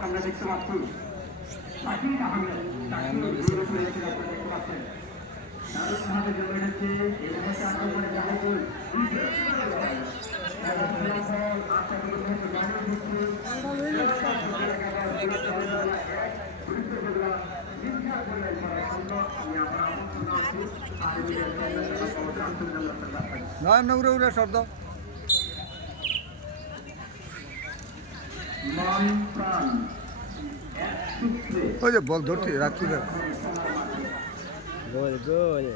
আমরা দেখতে পাচ্ছি দারুণভাবে জমে গেছে এলাকাতে আক্রমণে জাহাজুল নয় উড়ে উড়ে শব্দ ওই যে বল ধরছি রাত্রিবেলা গোল গোল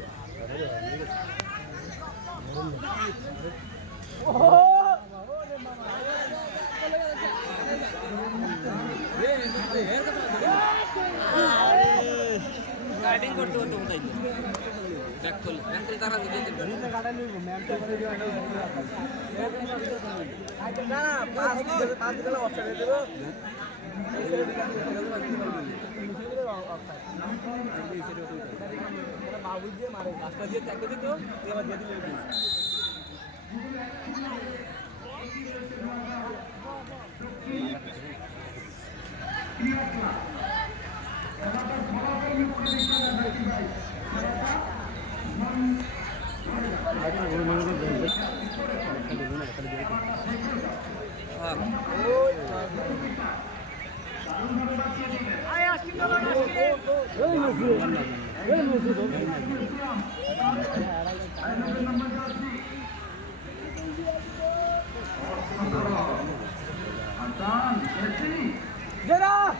ব্যাটিং করতে করতে কোথায় ব্যাক করলে তারা দিতে বাবু দিয়ে মারে রাস্তা দিয়ে ত্যাগ করে দিত এবার দিয়ে দিলে Get up!